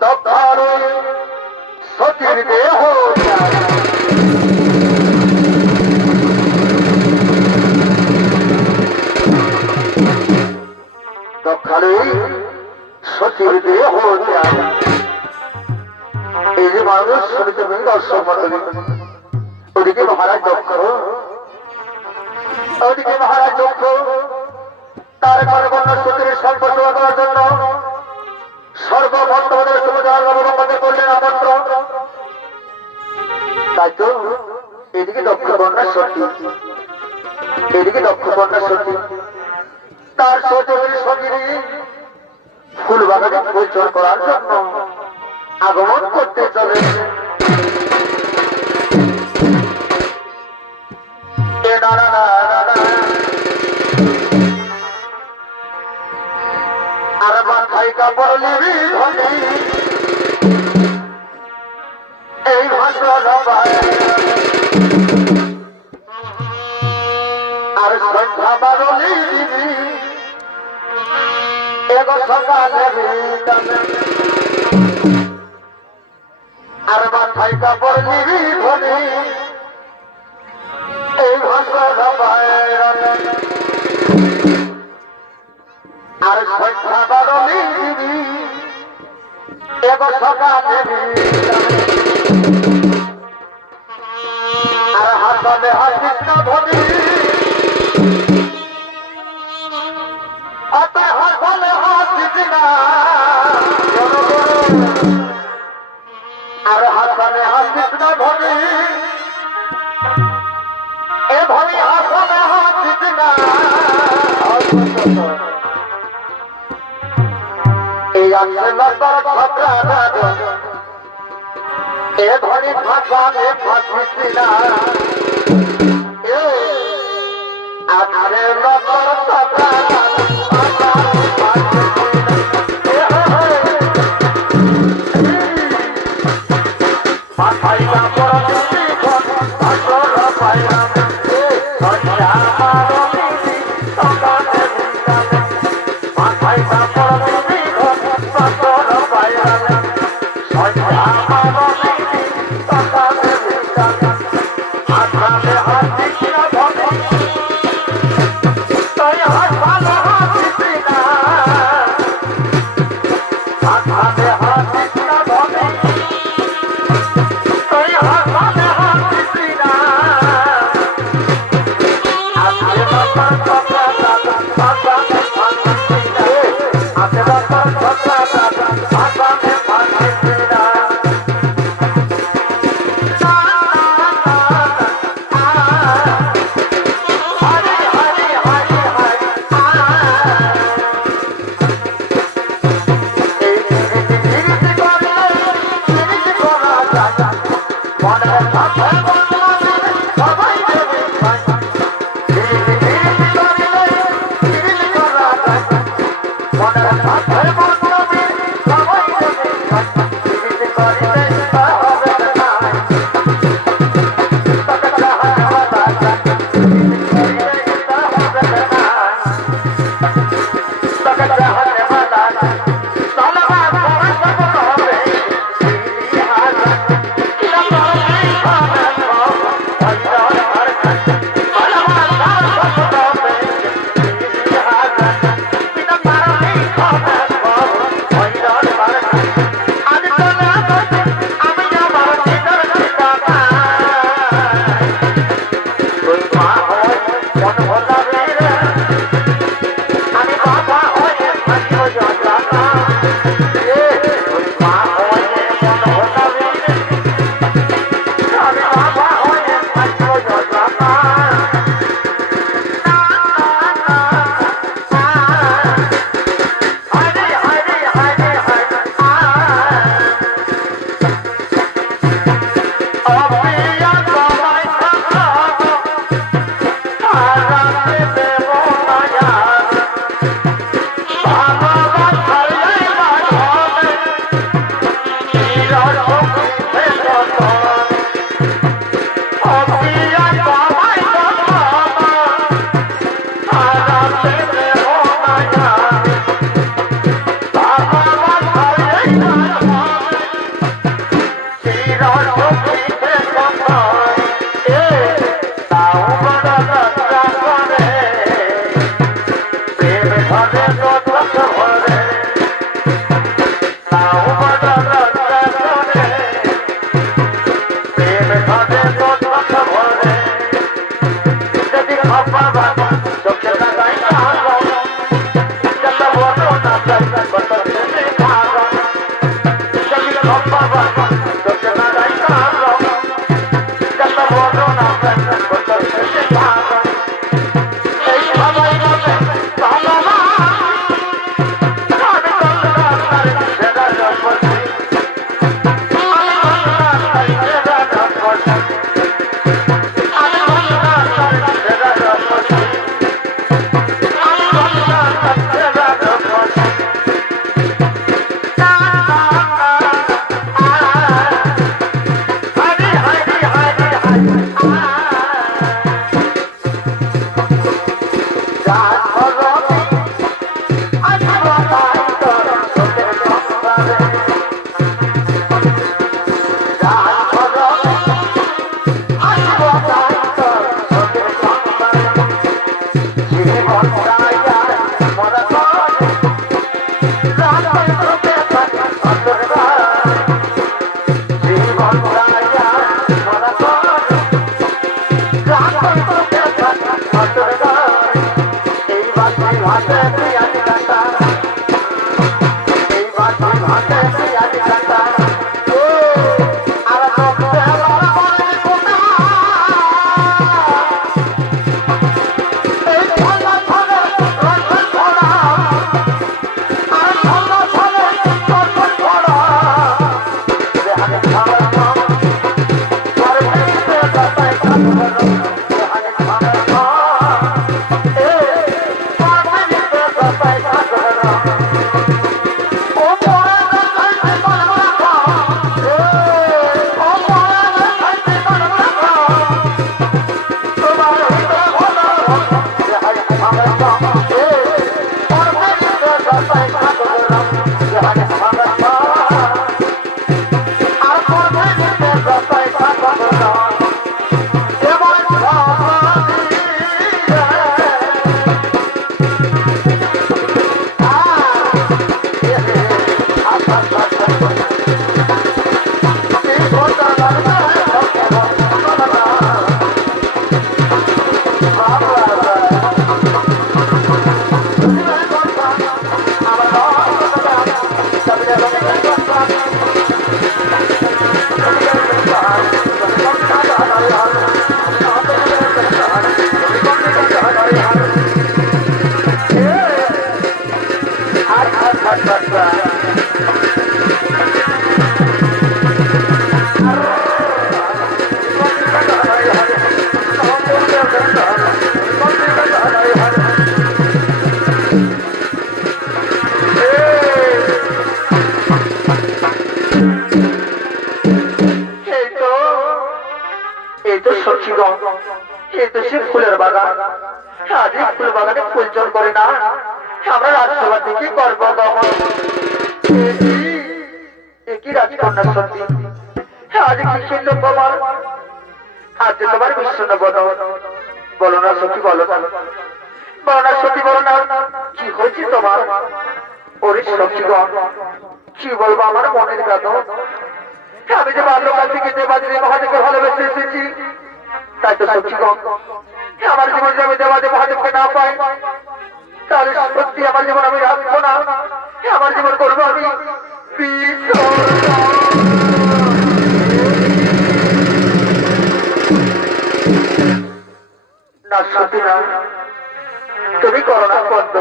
দক্ষার সতীর দেহ দক্ষারে সতীর দেহ এই যে মানুষ সমিতি দর্শক মন্ডলী ওদিকে মহারাজ দক্ষ ওদিকে মহারাজ দক্ষ তার গণগণ্য সতীর সম্পর্ক করার জন্য সর্বভক্তদের সুবিধা করলেন আমন্ত্র। তাই তো এদিকে দক্ষ কন্যা সতী এদিকে দক্ষ কন্যা সতী তার সজনের সঙ্গে ফুল বাগানে পরিচয় করার জন্য আগমন করতে চলে। আর মাথায় কাপড় নিবি ধনি এই ভাষণ আর সন্ধ্যা বারলি দিবি এগো সকালে আর মাথায় কাপড় নিবি ধনি এই ভাষণ আর সন্ধ্যা বারলি দিবি এগো সকালে আর হাসলে হাসিস না ধনি হাসলে হাসিস না আর হাসলে হাসিস না ধনি এ ধনি হাসলে হাসিস না এই আশ্রয় ছত্রা এ ধনি ফাঁসালে ফাঁসিস না আরে লকর ছত্রা ফুলের বাগান আজ ফুল বাগানে ফুল চোর করে না আমরা রাজসভাতে কি করবো কি রাজকন্যা সত্যি আজ কি সুন্দর তোমার আজ তোমার বিশ্বন্ন বলো না সত্যি বলো না সত্যি বলো না কি হয়েছে তোমার ওরে সত্যিগণ কি বলবো আমার মনের কথা আমি যে বাল্যকাল থেকে যে বাজারে মহাদেবকে ভালোবেসে এসেছি তাই তো সত্যিগণ আমার জীবন যে আমি দেওয়া মহাদেবকে না পাই তাহলে সত্যি আমার জীবন আমি রাখবো না আমার জীবন করবো আমি না সত্যি না তুমি করো না বন্ধ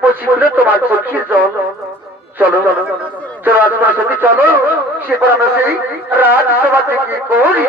মুছিগুলো তোমার চোখের জল চলো চলো চলো আজ সত্যি চলো সেবার আমরা সেই রাজসভা থেকে করি